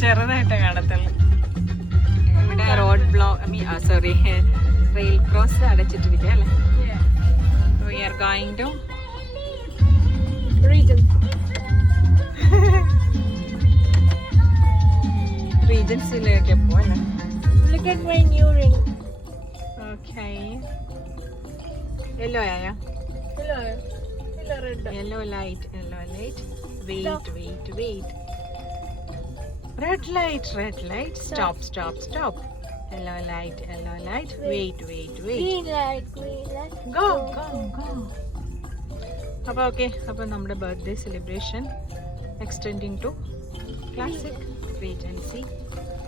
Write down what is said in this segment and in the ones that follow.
ചെറുതായിട്ട് കാണത്തുള്ളൂ. ഇവിടെ road block sorry rail cross അടച്ചിട്ടിരിക്കുക അല്ലേ. We are going to Regencyയിലേക്ക് പോവാല്ലേ. Look at my new ring. Okay. Yellow ആയ? Hello. Hello red. Yellow light. Wait. Red light. Stop. Yellow light. Wait. Green light. Go. അപ്പോൾ നമ്മുടെ birthday celebration extending to classic Regency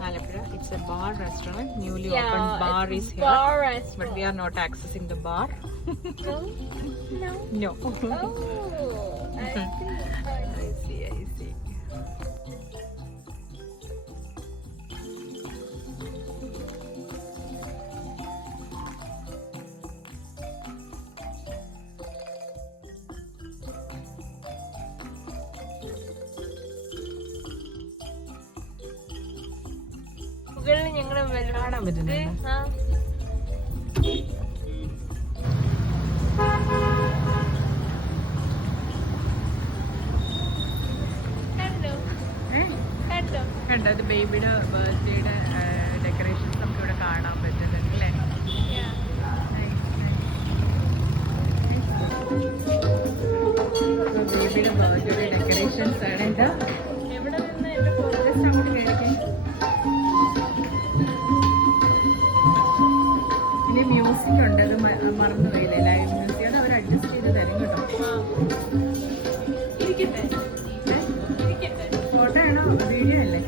Alappuzha. It's a bar restaurant, newly opened bar is here, bar restaurant. But we are not accessing the bar. No. Oh, I see. ഞങ്ങളുടെ കാണാൻ പറ്റുന്നുണ്ട്. കണ്ടോ അത് ബേബിയുടെ ബർത്ത്ഡേയുടെ decorations നമുക്ക് ഇവിടെ കാണാൻ പറ്റുന്നുണ്ട് അല്ലേ. ബേബിയുടെ ബർത്ത്ഡേ ഡെക്കറേഷൻസ് ആണ്. എന്താ എവിടെ നിന്ന് എന്റെ ജസ്റ്റ് അങ്ങോട്ട് കഴിക്കാൻ. ഇനി മ്യൂസിക് ഉണ്ട്, അത് മറന്നു പോയില്ലേ. ലൈവ് മ്യൂസിക് അത് അവർ അഡ്ജസ്റ്റ് ചെയ്ത് തരും കേട്ടോ. ഫോട്ടോ ആണോ വീഡിയോ അല്ലേ?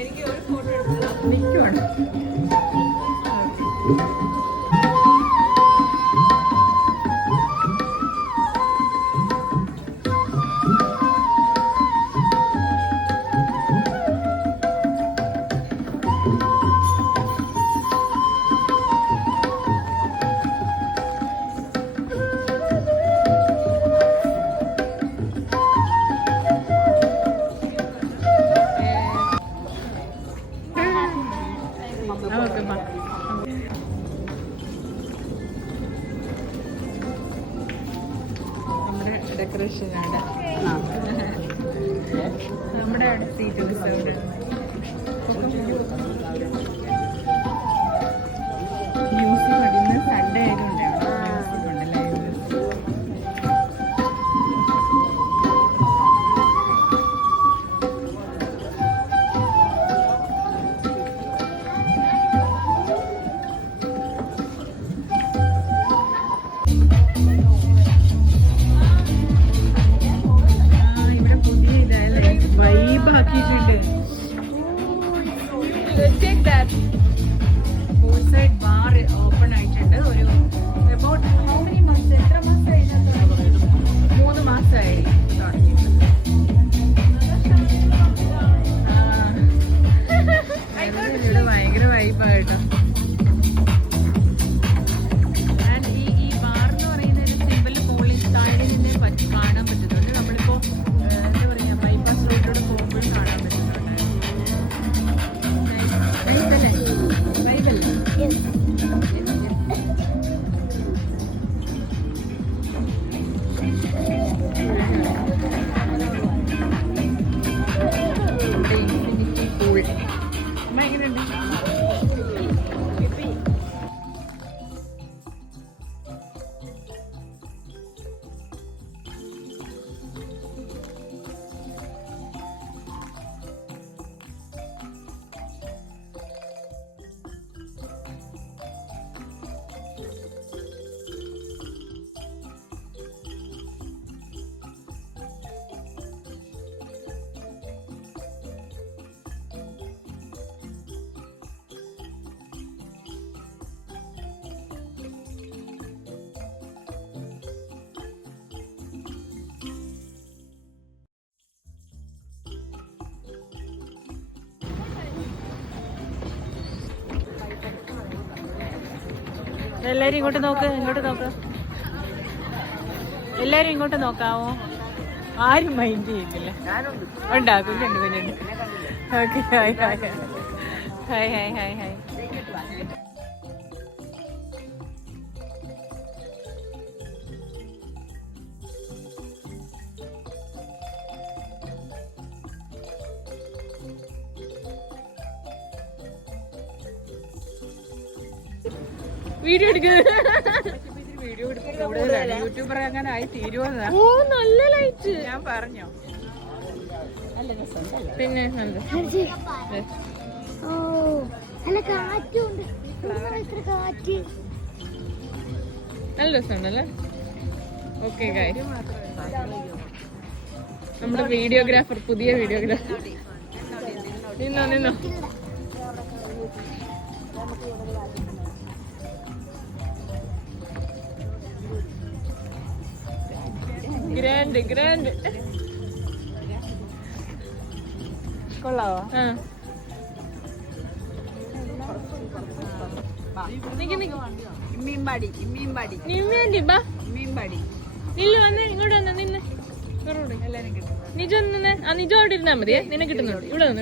എനിക്ക് ഒരു ഫോട്ടോ എടുത്തതാ. നിൽക്കുവാണ്. നമ്മുടെ ഡെക്കറേഷനാണ്. നമ്മുടെ സീറ്റ് മ്യൂസിക് ഇന്ന് സൺഡേ ആയതുകൊണ്ട് ബാർ ഓപ്പൺ ആയിട്ടുണ്ട്. ഒരു അബൌട്ട് ഹൗ മെനി മന്ത്സ്, എത്ര മാസമായി? 3 മാസമായി തുടങ്ങിയിട്ട്. ഇവിടെ ഭയങ്കര വൈബായിട്ടോ. ആൻഡ് ഈ ബാർ എന്ന് പറയുന്ന ഒരു സിമ്പിൾ മുകളിൽ താഴെ നിന്ന് കാണാൻ പറ്റുന്നുണ്ട്. നമ്മളിപ്പോൾ എന്താ പറയുക ബൈപ്പാസ് റോഡിലൂടെ പോകുമ്പോഴും കാണാൻ പറ്റുന്നുണ്ട്. വൈബല്ലേ? വൈബല്ലേ? ഇൻഫിനിറ്റി പൂൾ അമ്മ എങ്ങനെയുണ്ട്? എല്ലാരും ഇങ്ങോട്ട് നോക്ക്, എല്ലാരും ഇങ്ങോട്ട് നോക്കാവോ? ആരും മൈൻഡ് ചെയ്യില്ല. ഉണ്ടാ കുഞ്ഞുണ്ട്. Okay, hi, hi. Hi, hi, hi, hi. Video video കൂടുതലാണ്. യൂട്യൂബർ അങ്ങനെ ആയി തീരുവെന്നാ. ഓ നല്ല ലൈറ്റ്. ഞാൻ പറഞ്ഞോ. പിന്നെ നല്ല രസമുണ്ടല്ലേ. ഓക്കെ ഗൈസ്, നമ്മുടെ വീഡിയോഗ്രാഫർ, പുതിയ വീഡിയോഗ്രാഫർ. നിന്നോ ഗ്രാൻഡ് കൊള്ളാവോ? ഇങ്ങോട്ട് വന്ന നിന്ന് നിജം നിന്ന് നിജം അവിടെ ഇരുന്നാ മതിയേ. നിന്നെ കിട്ടുന്നുണ്ട്. ഇവിടെ വന്നു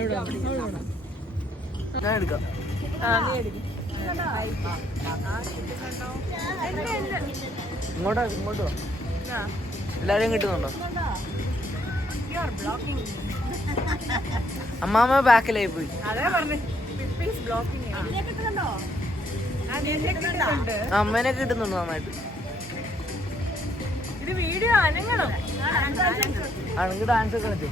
ഇങ്ങോട്ടോ എല്ലാരും കിട്ടുന്നുണ്ടോ? അമ്മാമ്മ ബാക്കിലായി പോയി. അമ്മേനെ കിട്ടുന്നുണ്ടോ നന്നായിട്ട്? ആണെങ്കിൽ ഡാൻസ് ഒക്കെ കളിച്ചു.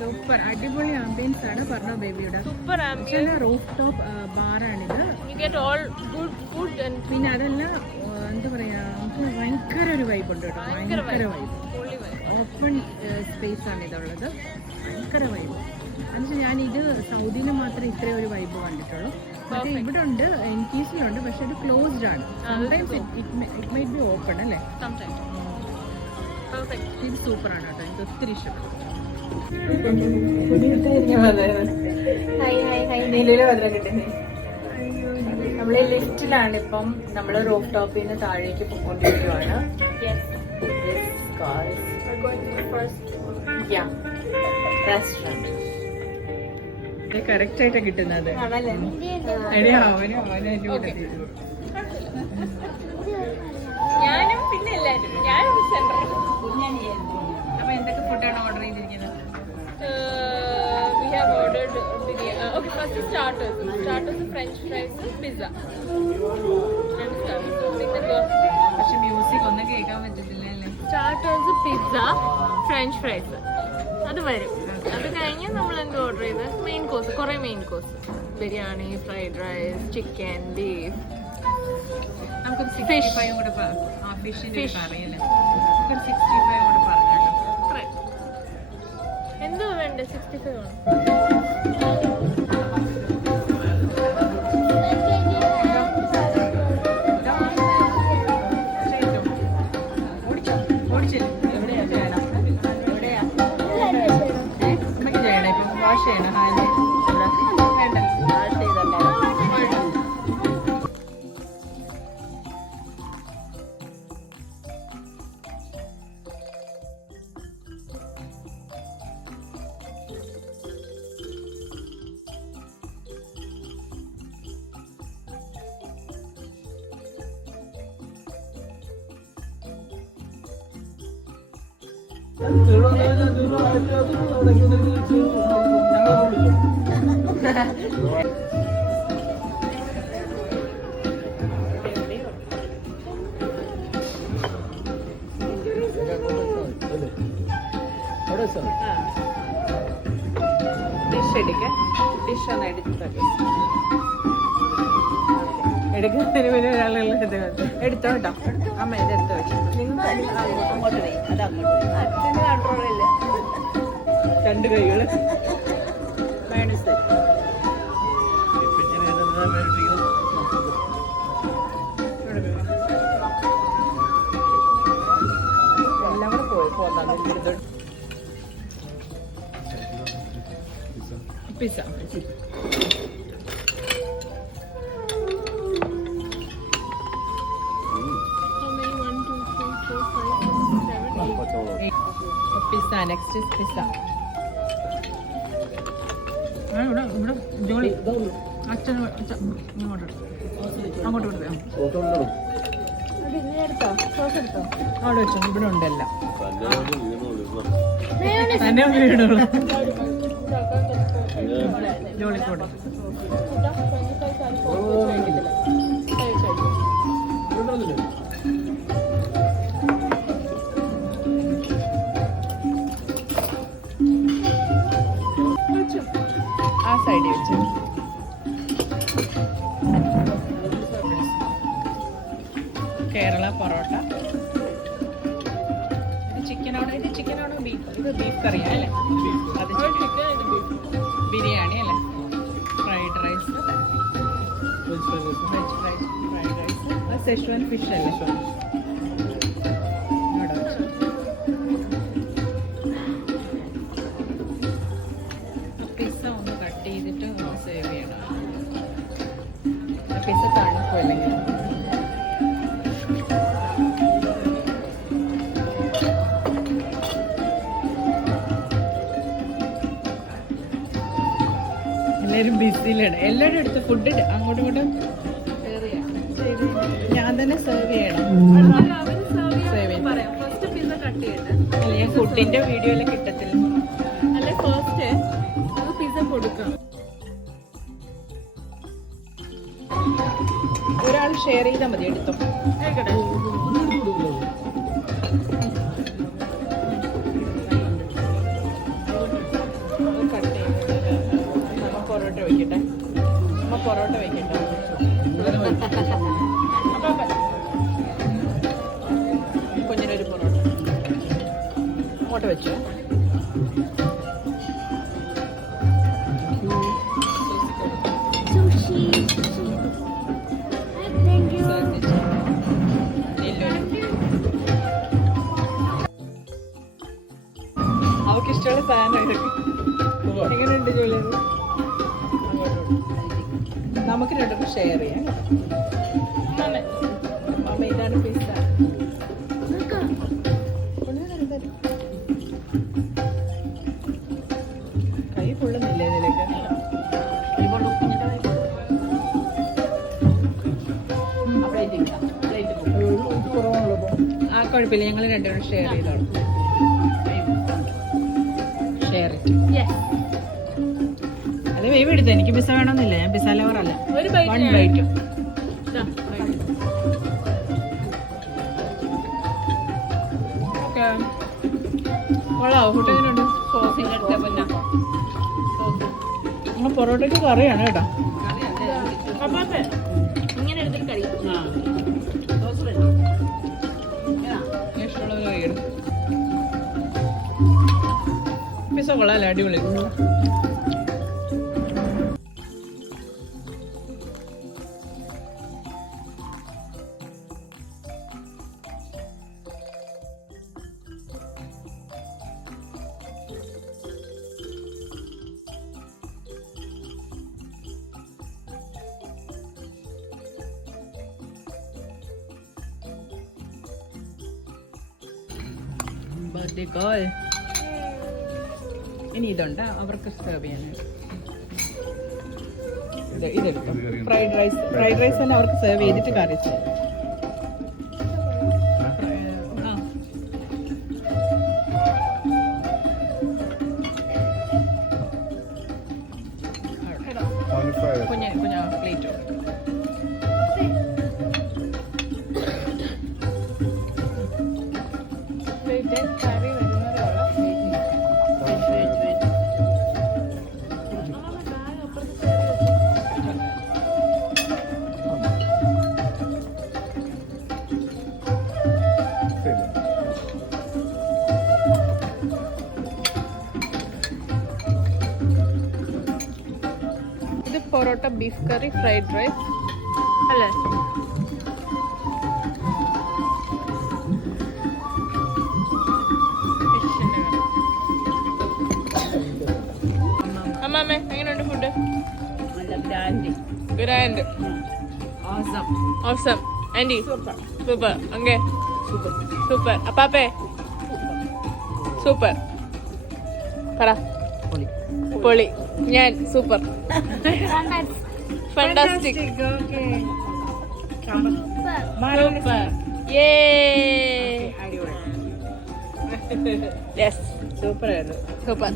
സൂപ്പർ അടിപൊളി ആംബിയൻസ് ആണ് പറഞ്ഞ ബേബിയുടെ. സൂപ്പർ റൂഫ് ടോപ്പ് ബാറാണിത്. പിന്നെ അതല്ല എന്താ പറയാ, നമുക്ക് ഭയങ്കര ഒരു വൈബ് ഉണ്ട് കേട്ടോ. ഭയങ്കര വൈബ്. ഓപ്പൺ സ്പേസ് ആണ് ഇതുള്ളത്. ഭയങ്കര വൈബ് എന്നുവെച്ചാൽ ഞാനിത് സൗദിയിൽ മാത്രമേ ഇത്രയും ഒരു വൈബ് കണ്ടിട്ടുള്ളൂ. പക്ഷേ ഇവിടെ ഉണ്ട്, എൻകീസിലുണ്ട്, പക്ഷെ അത് ക്ലോസ്ഡ് ആണ്. Sometimes it might be open അല്ലേ. ഇത് സൂപ്പറാണ് കേട്ടോ, എനിക്ക് ഒത്തിരി ഇഷ്ടപ്പെട്ടു. നമ്മള് ലിഫ്റ്റിലാണ് ഇപ്പം. നമ്മള് റൂഫ് ടോപ്പിൽ നിന്ന് താഴേക്ക് പോയിക്കൊണ്ടിരിക്കുവാണ്. കറക്റ്റ് ആയിട്ടാ കിട്ടുന്നത്. ഞാനും പിന്നെ എല്ലാരും അപ്പൊ എന്തൊക്കെ ഫുഡാണ് ഓർഡർ ചെയ്തിരിക്കുന്നത്? We have ordered biryani. Okay, first starters. Starters, French fries, pizza. പക്ഷെ മ്യൂസിക് ഒന്നും കേൾക്കാൻ പറ്റത്തില്ല അല്ലേ. സ്റ്റാർട്ടേഴ്സ്, പിസ്സ, ഫ്രഞ്ച് ഫ്രൈസ്, അത് വരും. അത് കഴിഞ്ഞ് നമ്മൾ എന്ത് ഓർഡർ ചെയ്ത് മെയിൻ കോഴ്സ്, കുറേ main course, biryani, fried rice, chicken, beef, നമുക്കൊരു 65 കൂടെ ഫിഷിന്റെ പറയല്ലേ. നമുക്കൊരു 65 കൂടെ പറഞ്ഞല്ലോ. എന്തോ വേണ്ടേ? 65 വേണം. വാഷ് ചെയ്യണം. ഡിഷ് എടുക്കാൻ, ഡിഷ് ഒന്ന് എടുക്കുന്നതിന് പിന്നെ ഒരാളുള്ള എടുത്തോ കേട്ടോ. അമ്മ ഇത് എടുത്ത് വെച്ചു. അങ്ങോട്ട് പോയി, അത് അങ്ങോട്ട് അച്ഛന് കൺട്രോളില്ല. രണ്ട് കൈകള് മേണിച്ച് എല്ലാം കൂടെ പോയി പോന്നു. പിസ്സ. Pizza next pizza. ഇവിടെ ഇവിടെ ജോളി അച്ഛൻ ഇങ്ങോട്ട് അങ്ങോട്ട് കൊടുക്കാം. അവിടെ വെച്ചോ, ഇവിടെ ഉണ്ടല്ല തന്നെ വീടുള്ളൂ. ജോളിക്കോട് ആ സൈഡിൽ വെച്ചു. കേരള പൊറോട്ട. ഇത് ചിക്കനാണോ ബീഫ്? ഇത് ബീഫ് കറിയാ അല്ലേ? അത് ചിക്കൻ. ബിരിയാണി അല്ലേ? Fried rice, veg fried rice, Szechwan fish അല്ലേ? പിസ്സ ഒന്ന് കട്ട് ചെയ്തിട്ട് ഒന്ന് സേവ് ചെയ്യണം. പിസ്സ തണുപ്പില്ലെങ്കിൽ എല്ലാവരും ബിസിയിലാണ്. എല്ലാവരും എടുത്ത് ഫുഡ് അങ്ങോട്ടും ഇങ്ങോട്ടും ഞാൻ തന്നെ സെർവ് ചെയ്യണം. അല്ല, ഞാൻ ഫുഡിന്റെ വീഡിയോ എല്ലാം കിട്ടത്തില്ല. അല്ലെ ഫസ്റ്റ് അത് പിസ്സ കൊടുക്കാം. ഒരാൾ ഷെയർ ചെയ്താൽ മതി. എടുത്തോ. പൊറോട്ട വയ്ക്കട്ടെ. അമ്മ പൊറോട്ട വയ്ക്കട്ടെ. കുഞ്ഞിനൊരു പൊറോട്ട അങ്ങോട്ട് വെച്ചോ. അവർക്ക് ഇഷ്ടമുള്ള സാധനം എങ്ങനെയുണ്ട് ജോലി? നമുക്ക് രണ്ടും ഷെയർ ചെയ്യാം. അമ്മ ഇതാണ് പിസ്സ. കൈ പൊള്ളുന്നില്ലേ ഇതിലേക്ക്? ആ കുഴപ്പമില്ല, ഞങ്ങൾ രണ്ടുപേരും ഷെയർ ചെയ്തോളാം. ഷെയർ അത് വേവ് എടുത്തോ. എനിക്ക് പിസ്സ വേണമെന്നില്ല, ഞാൻ പിസ്സ ലവറല്ല. ഒരു ബൈറ്റ്. കൊള്ളാവോ? ഫുഡ് എങ്ങനെയുണ്ട്? നമ്മൾ പൊറോട്ടയ്ക്ക് കറിയാണ് കേട്ടോ. ഇങ്ങനെ എടുത്തിട്ട് കഴിയും. ഇഷ്ടമുള്ളത് കഴിയണം. പിസ്സ കൊള്ളാല്ലേ? അടിപൊളി. Birthday call. ഇനി ഇതുണ്ട് അവർക്ക് സെർവ് ചെയ്യാനായിട്ട്. ഇതെടുക്കും. ഫ്രൈഡ് റൈസ് തന്നെ അവർക്ക് സെർവ് ചെയ്തിട്ട് കറി ചെയ്യും. കുഞ്ഞ പ്ലേറ്റ് കറി പൊറോട്ട, ബീഫ് കറി, ഫ്രൈഡ് റൈസ് അല്ലേ? അമ്മാമ്മേ എങ്ങനെയുണ്ട്? Grand. Awesome. Andy. Super. Okay. Super. Apape. Super. Para. Poli. Nyan. Super. Fantastic. Okay. Super. Yay. Yes. Super ആയിരുന്നു. Super.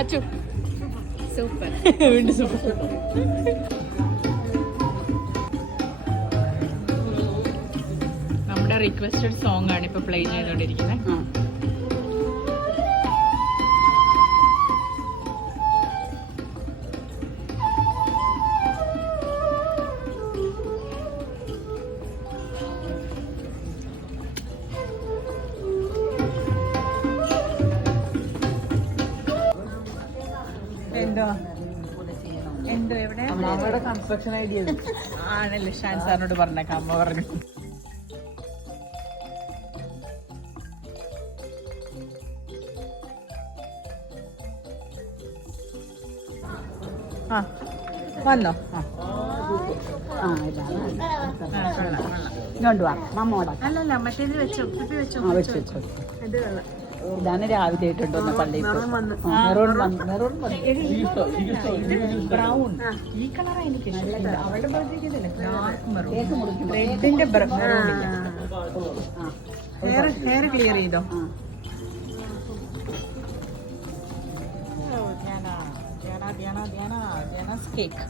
Achu. സൂപ്പർ. വീണ്ടും super. നമ്മുടെ റിക്വസ്റ്റഡ് സോങ് ആണ് ഇപ്പൊ പ്ലേ ചെയ്തോണ്ടിരിക്കുന്നത്. എന്തോ എവിടെ അമ്മയുടെ കൺസ്ട്രക്ഷൻ ഐഡിയ ആണല്ലോ ഷാൻ സാറിനോട് പറഞ്ഞേക്കാം. അമ്മ പറഞ്ഞു. ആ വന്നോ? അല്ലല്ല മറ്റേത് വെച്ചോ, കുപ്പി വെച്ചോ. ഇത് വെള്ളം. ഇതാണ് രാവിലെ ആയിട്ടുണ്ടോ പള്ളിയിൽ ബ്രൗൺ. ഈ കളറാ എനിക്ക് ഇഷ്ടം. അവളുടെ ബർത്ത്ഡേക്ക് ഡാർക്ക് മെറൂൺ. റെഡിന്റെ മെറൂൺ ഇല്ല. ഹെയർ ക്ലിയർ ചെയ്തോ? കേക്ക്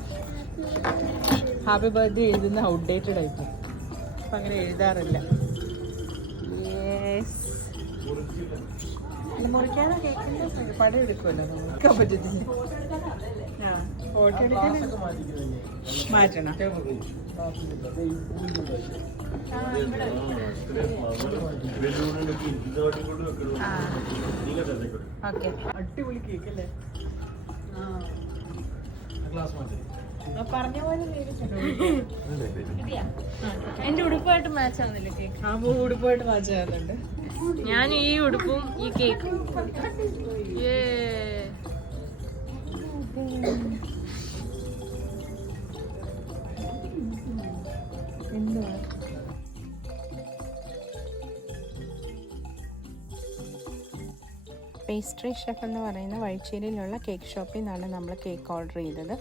ഹാപ്പി ബർത്ത്ഡേ എഴുതുന്ന ഔട്ട്ഡേറ്റഡ് ആയിപ്പോ. അപ്പൊ അങ്ങനെ എഴുതാറില്ല. മുറിക്കാതെ കേക്കിന്റെ പടം എടുക്കുമല്ലോ, മുറിക്കാൻ പറ്റത്തില്ല. ഫോട്ടോ എടുക്കാൻ മാറ്റണം. ഓക്കെ. അടിപൊളി കേക്കല്ലേ? പറഞ്ഞ പോലെ എന്റെ ഉടുപ്പായിട്ട് മാച്ച് ആവുന്നില്ല കേക്ക്. ആ ഉടുപ്പായിട്ട് മാച്ച് ആവുന്നുണ്ട്. ഞാൻ ഈ ഉടുപ്പും ഈ കേക്കും. എന്താ പേസ്ട്രി ഷെഫ് എന്ന് പറയുന്ന വഴിച്ചേരിയിലുള്ള കേക്ക് ഷോപ്പിൽ നിന്നാണ് നമ്മൾ കേക്ക് ഓർഡർ ചെയ്തത്.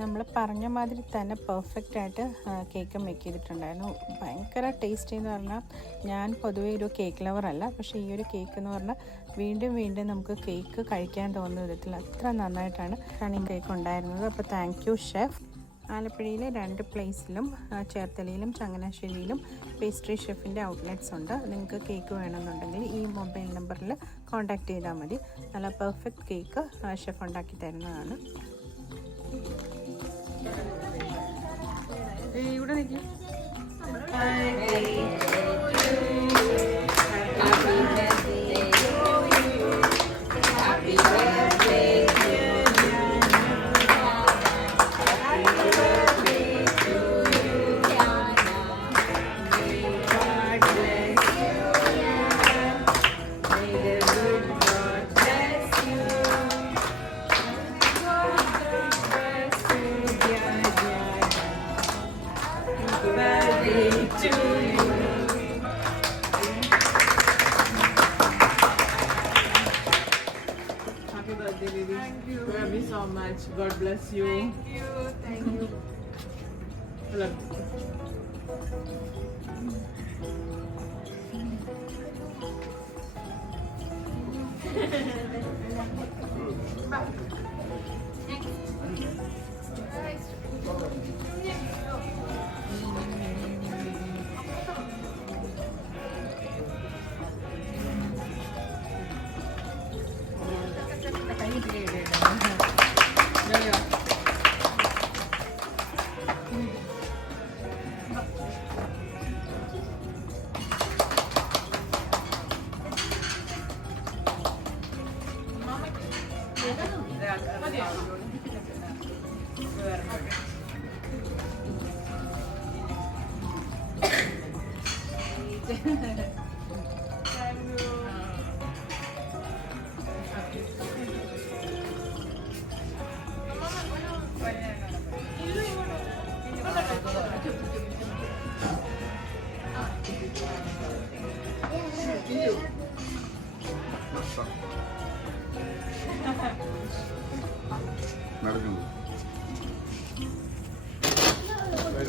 നമ്മൾ പറഞ്ഞ മാതിരി തന്നെ പെർഫെക്റ്റ് ആയിട്ട് കേക്ക് മേക്ക് ചെയ്തിട്ടുണ്ടായിരുന്നു. ഭയങ്കര ടേസ്റ്റ് എന്ന് പറഞ്ഞാൽ, ഞാൻ പൊതുവേ ഒരു കേക്ക് ലവർ അല്ല, പക്ഷേ ഈ ഒരു കേക്ക് എന്ന് പറഞ്ഞാൽ വീണ്ടും വീണ്ടും നമുക്ക് കേക്ക് കഴിക്കാൻ തോന്നുന്ന വിധത്തിൽ അത്ര നന്നായിട്ടാണ് ഈ കേക്ക് ഉണ്ടായിരുന്നത്. അപ്പോൾ താങ്ക് യു ഷെഫ്. ആലപ്പുഴയിലെ 2 പ്ലേസിലും ചേർത്തലയിലും ചങ്ങനാശ്ശേരിയിലും പേസ്ട്രി ഷെഫിൻ്റെ ഔട്ട്ലെറ്റ്സ് ഉണ്ട്. നിങ്ങൾക്ക് കേക്ക് വേണമെന്നുണ്ടെങ്കിൽ ഈ മൊബൈൽ നമ്പറിൽ കോൺടാക്റ്റ് ചെയ്താൽ മതി. നല്ല പെർഫെക്റ്റ് കേക്ക് ഷെഫ് ഉണ്ടാക്കി തരുന്നതാണ്. ഇവിടെ നിൽക്കും. Thank you so much. God bless you. Thank you. Hello.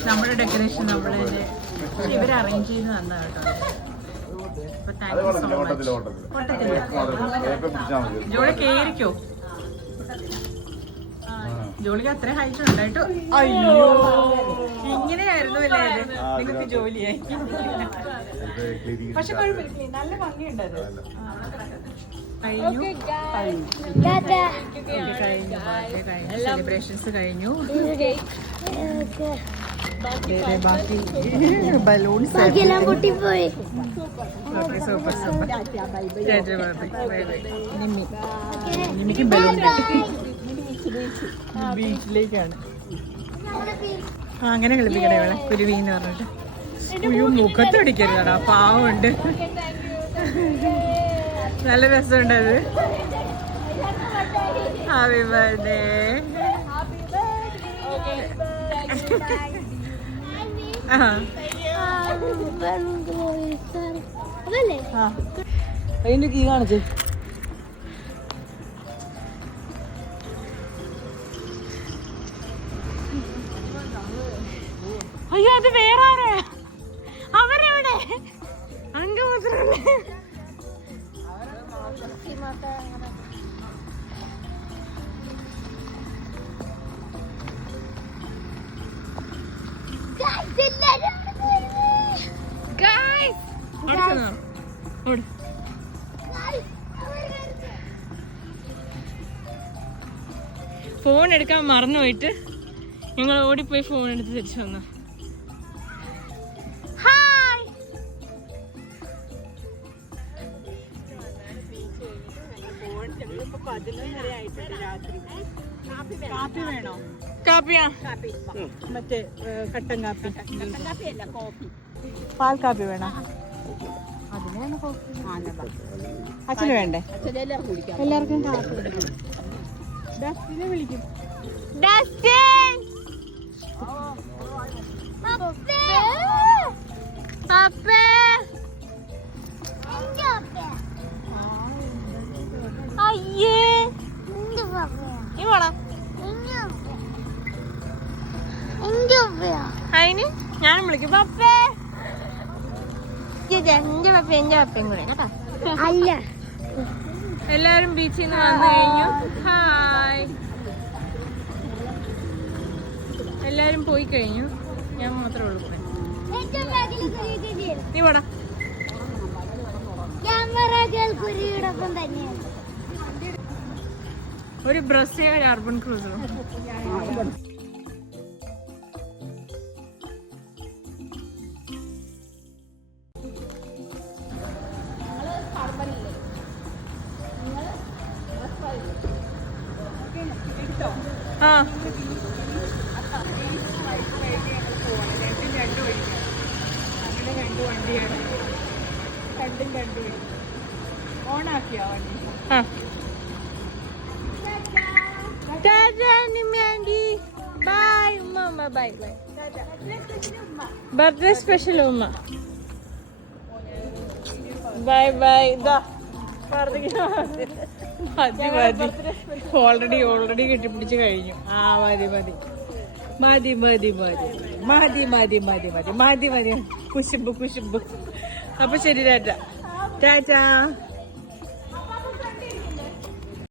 നമ്മുടെ ഡെക്കറേഷൻ നമ്മൾ ഇവർ അറേഞ്ച് ചെയ്ത് തന്ന കേട്ടോ. അപ്പൊ thank you so much. Jolly കേറിക്കോ. ജോലിക്ക് അത്ര ഹൈറ്റ് ഉണ്ടായിട്ടോ. അയ്യോ ഇങ്ങനെയായിരുന്നു അല്ലേ ഇത്? നിങ്ങൾക്ക് ജോലിയായി. പക്ഷെ കുഴപ്പമില്ല, നല്ല ഭംഗിയുണ്ട് അത്. സെലിബ്രേഷൻസ് കഴിഞ്ഞു. ബാക്കി ബലൂൺസ് പൊട്ടിപ്പോയി. Super super. നിമിക്ക് ബലൂൺ കിട്ടി. ബീച്ചിലേക്കാണ്. അങ്ങനെ കളിപ്പിക്കണേ ഇവിടെ കുരുവിന്ന് പറഞ്ഞിട്ട്. അയ്യോ മുഖത്തടിക്കരുതാടാ, പാവമുണ്ട്. നല്ല രസമുണ്ട് അത്. Happy birthday. അതിന്റെ കീ കാണിച്ചേ. അയ്യോ അത് വേറെ ആരാ? അവരെവിടെ? അങ്ക മാത്രമല്ലേ? ഫോൺ എടുക്കാൻ മറന്നുപോയിട്ട് ഞങ്ങൾ ഓടിപ്പോയി ഫോൺ എടുത്ത് തിരിച്ചു വന്നു. കാപ്പി വേണോ? കാപ്പിയാ? മറ്റേ കട്ടൻ കാപ്പി. പാൽ കാപ്പി വേണോ? അച്ഛന് വേണ്ടേ? എല്ലാവർക്കും കാപ്പി. ഡസ്റ്റിനെ വിളിക്കും. ഡസ്റ്റിൻ! അപ്പേ! അയ്യേ നീ പോടാ. അതിന് ഞാനും വിളിക്കും പപ്പേ. എന്റെ പപ്പയും കൂടെ കേട്ടോ. അല്ല എല്ലാരും ബീച്ചിൽ നിന്ന് വന്നു കഴിഞ്ഞു. ഹായ്. എല്ലാരും പോയി കഴിഞ്ഞു, ഞാൻ മാത്രമേ ഉള്ളൂ. നീ പോടാ. ക്യാമറകൾക്കൊരിടൊപ്പം തന്നെയാണ്. ഒരു ബ്രസേ ഒരു അർബൻ ക്രൂസറും. ആ ഓണാക്കിയോ വണ്ടി? ബൈ ഉമ്മ. Bye bye. ബർത്ത്ഡേ സ്പെഷ്യൽ ഉമ്മ. Bye bye. മതി മതി. ഓൾറെഡി കെട്ടിപ്പിടിച്ച് കഴിഞ്ഞു. ആ മതി മതി മതി മതി മതി മതി മതി മതി മതി മതി മതി. കുശുമ്പ്. അപ്പൊ ശരി ടാറ്റ.